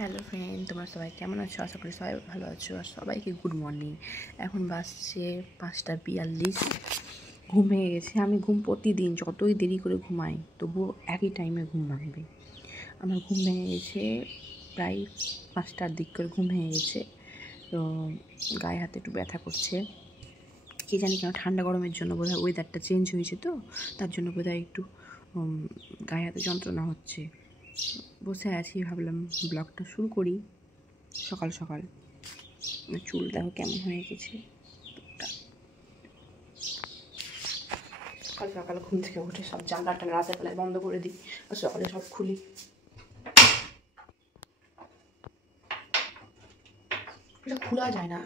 Hello friend, তোমরা সবাই কেমন আছো? আশা করি সবাই ভালো আছো। আর সবাইকে গুড মর্নিং। এখন বাজছে 5:42। ঘুম ভেঙে গেছে। আমি ঘুম প্রতিদিন যতই দেরি করে ঘুমাই তবুও একই টাইমে ঘুম ভাঙবে। আমার ঘুম ভেঙে গেছে প্রায় 5টার দিক করে ঘুম ভেঙে গেছে। তো গায়ে হাতে একটু ব্যথা করছে, কে জানি কেন, ঠান্ডা গরমের জন্য বোধহয় ওয়েদারটা চেঞ্জ হয়েছে, তো তার জন্য বোধহয় একটু গায়ে হাতে যন্ত্রণা হচ্ছে। বসে আছি, ভাবলাম ব্লগটা শুরু করি সকাল সকাল। চুল দেখো কেমন হয়ে গেছে। সকাল সকাল ঘুম থেকে উঠে সব জানলাটা রাতের বেলায় বন্ধ করে দিই, আর সকালে সব খুলি। এটা খোলা যায় না,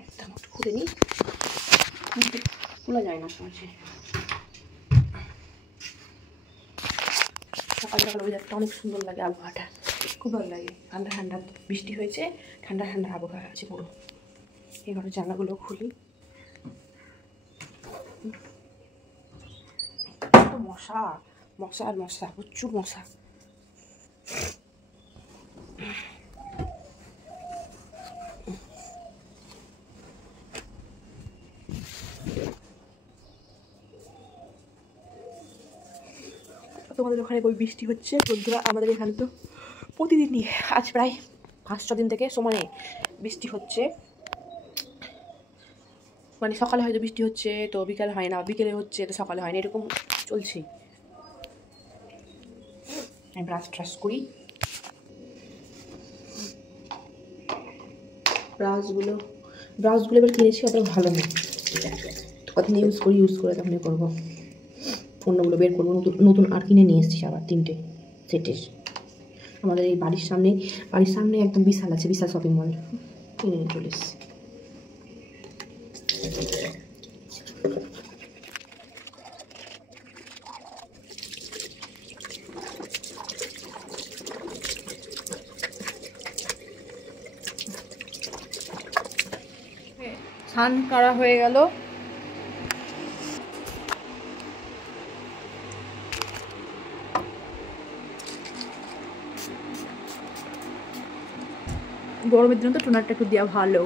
একদম খুলে নিই, খোলা যায় না সহজে। সকাল সকাল ওয়েদারটা অনেক সুন্দর লাগে, আবহাওয়াটা খুব ভালো লাগে। ঠান্ডা ঠান্ডা বৃষ্টি হয়েছে, ঠান্ডা ঠান্ডা আবহাওয়া আছে পুরো। এই ঘরের জানলাগুলো খুলি। মশা মশা আর মশা, প্রচুর মশা। তোমাদের ওখানে ওই বৃষ্টি হচ্ছে বন্ধুরা? আমাদের এখানে তো প্রতিদিনই, আজ প্রায় 5-6 দিন থেকে সমানে বৃষ্টি হচ্ছে। মানে সকালে হয়তো বৃষ্টি হচ্ছে তো বিকালে হয় না, বিকেলে হচ্ছে তো সকালে হয় না, এরকম চলছে। আমি ব্রাশ করি। ব্রাশগুলো এবার কিনেছি, অত ভালো না। কদিন ইউজ করে তখনই করবো। অন্যগুলো বের করবো, নতুন আর কিনে নিয়ে এসেছি আবার 3টে সেটের। আমাদের এই বাড়ির সামনে একদম বিশাল আছে, বিশাল শপিং মল, কিনে নিয়ে চলে এসেছি। স্নান করা হয়ে গেল। গরমের দিনে তো টোনারটা একটু দেওয়া ভালো,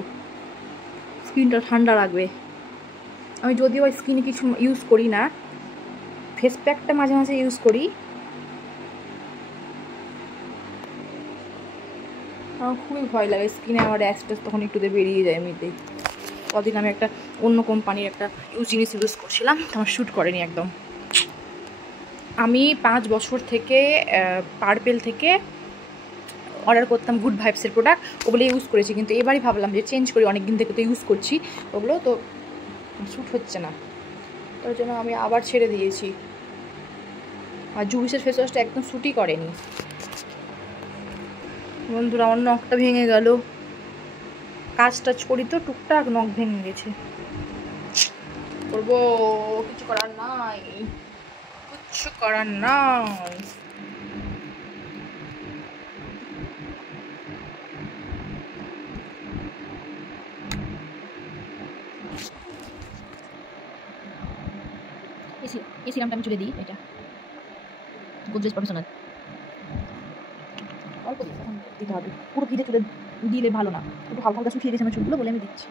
স্কিনটা ঠান্ডা রাখবে। আমি যদিও স্কিনে কিছু ইউজ করি না, ফেস প্যাকটা মাঝে মাঝে ইউজ করি। আমার খুবই ভয় লাগে স্কিনে আমার র্যাশ ট্যাশ তখন একটু বেরিয়ে যায় এমনিতেই। কদিন আমি একটা অন্য কোম্পানির একটা জিনিস ইউজ করছিলাম, আমার শ্যুট করেনি একদম। আমি 5 বছর থেকে পার্পেল থেকে অর্ডার করতাম গুড ভাইবসের প্রোডাক্ট, ওগুলো ইউজ করেছি, কিন্তু এবারই ভাবলাম যে চেঞ্জ করি, অনেক দিন থেকে তো ইউজ করছি ওগুলো, তো শ্যুট হচ্ছে না, তার জন্য আমি আবার ছেড়ে দিয়েছি। আর জুবিসের ফেস ওয়াশটা একদম শ্যুটই করেনি। বন্ধুরা, আমার নখটা ভেঙে গেল, কাজ টাজ করি তো টুকটাক, নখ ভেঙে গেছে। করবো, কিছু করার নাই। এই সিরামটা আমি চলে দিই, এটা গোদরেজ প্রফেশনাল। অল্প দিতে হবে, পুরো ভিজে চুলে দিলে ভালো না, একটু হালকা হালকা শুকিয়ে গেছে আমার চুলগুলো বলে আমি দিচ্ছি।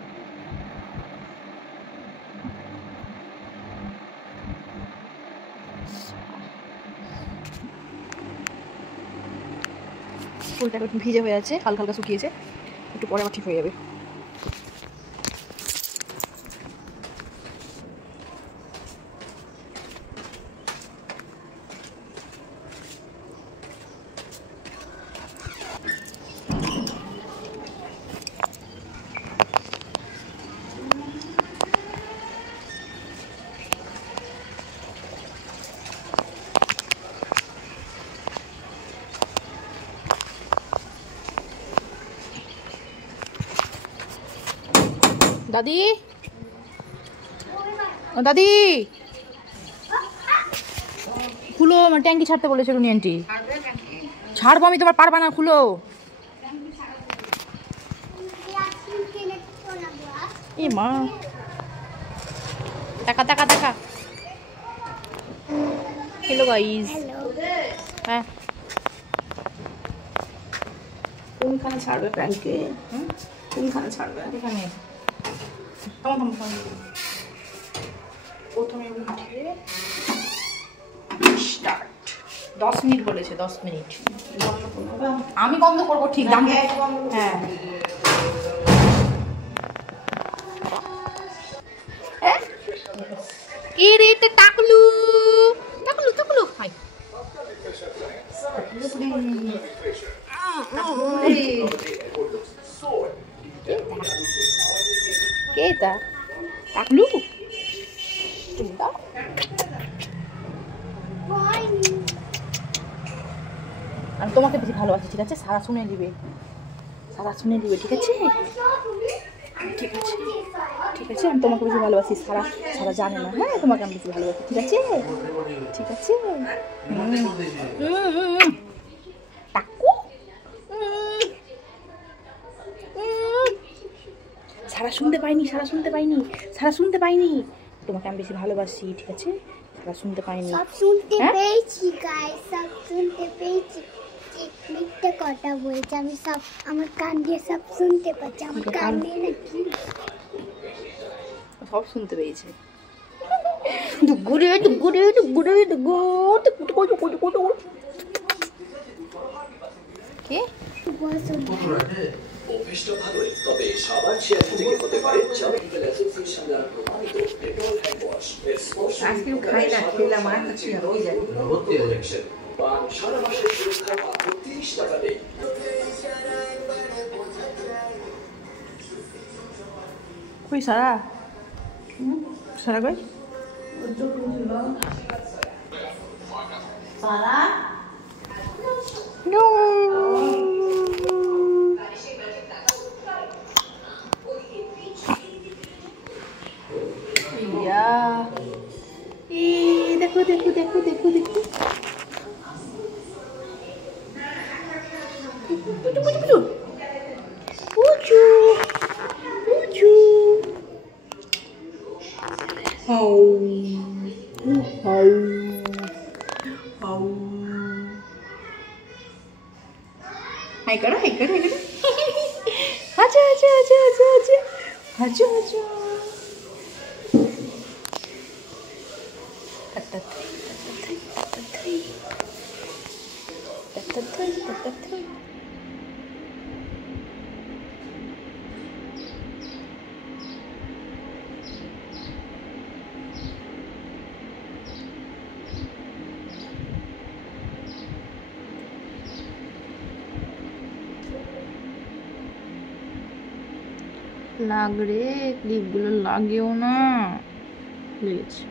চুলটা একটু ভিজে হয়ে আছে, হালকা হালকা শুকিয়েছে, একটু পরে আবার ঠিক হয়ে যাবে। দাদি, দাদি খুলো, আমার ট্যাঙ্কি ছাড়তে বলেছিল উনি আন্টি। ছাড়বো আমি, তোমার পারবা না, খুলো। এ মা, টাকা টাকা টাকা। Hello guys. হ্যাঁ কোনখানে ছাড়বে প্যানকে? কোনখানে ছাড়বে? এখানে প্রথমে উঠে স্টার্ট। 10 মিনিট বলেছে, 10 মিনিট। আমি বন্ধ করবো, ঠিক দাম। হ্যাঁ, কি রে টাকলু টাকলু টাকলু হাই। কে এটা? টাকলু? আমি তোমাকে বেশি ভালোবাসি, ঠিক আছে? সারা শুনে দিবে, সারা শুনে দিবে, ঠিক আছে? ঠিক আছে, ঠিক আছে, আমি তোমাকে বেশি ভালোবাসি। সারা সারা জানে না, হ্যাঁ, তোমাকে আমি বেশি ভালোবাসি, ঠিক আছে? ঠিক আছে। টাকু, সারা শুনতে পাইনি, সারা শুনতে পাইনি, সারা শুনতে পাইনি। তোমাকে আমি বেশি ভালোবাসি, ঠিক আছে? সারা শুনতে পাইনি। সব শুনতে পেয়েছি গাইস, সব শুনতে পেয়েছি। মিথ্যে কথা বলছি, আমি সব আমার কান দিয়ে সব শুনতে পাচ্ছি। আমার কান দিয়ে নাকি সব শুনতে পেয়েছে। দুগুরে দুগুরে দুগুরে দুগু কে? অভ্যেসটা ভালোই, তবে সাবান শেয়ার থেকে হতে পারে চ্যারিটেবল অ্যাসোসিয়েশন দ্বারা প্রমাণিত ডেটল হ্যান্ড ওয়াশ এর স্পর্শ আজকে খাই না, খেলাম আর খাচ্ছি না, ওই যাই প্রোটেকশন বা সারা মাসের সুরক্ষা মাত্র 30 টাকা দেয়। কই সারা? সারা কই? সারা নো। দেখো দেখো দেখো দেখো দেখো, পুচু পুচু হাউ হাউ হাউ। হাই করো, হাই করো, হাই করো। আচ্ছা আচ্ছা আচ্ছা আচ্ছা আচ্ছা আচ্ছা আচ্ছা। লাগ রে, ক্লিপগুলো লাগেও না, লেগেছে।